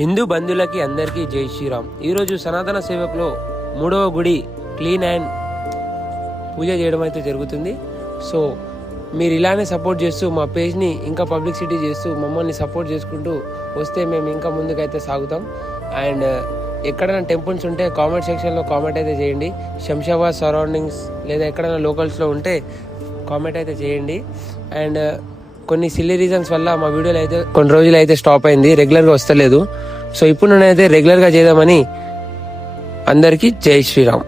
హిందూ బంధువులకి అందరికీ జై శ్రీరామ్. ఈరోజు సనాతన సేవకులో 3వ గుడి క్లీన్ అండ్ పూజ చేయడం అయితే జరుగుతుంది. సో మీరు ఇలానే సపోర్ట్ చేస్తూ మా పేజ్ని ఇంకా పబ్లిసిటీ చేస్తూ మమ్మల్ని సపోర్ట్ చేసుకుంటూ వస్తే మేము ఇంకా ముందుకైతే సాగుతాం. అండ్ ఎక్కడైనా టెంపుల్స్ ఉంటే కామెంట్ సెక్షన్లో కామెంట్ అయితే చేయండి. శంషాబాద్ సరౌండింగ్స్ లేదా ఎక్కడైనా లోకల్స్లో ఉంటే కామెంట్ అయితే చేయండి. అండ్ కొన్ని సిల్లీ రీజన్స్ వల్ల మా వీడియోలు అయితే కొన్ని రోజులు అయితే స్టాప్ అయింది, రెగ్యులర్గా వస్తలేదు. సో ఇప్పుడు నేనైతే రెగ్యులర్గా చేద్దామని అందరికీ జై శ్రీరామ్.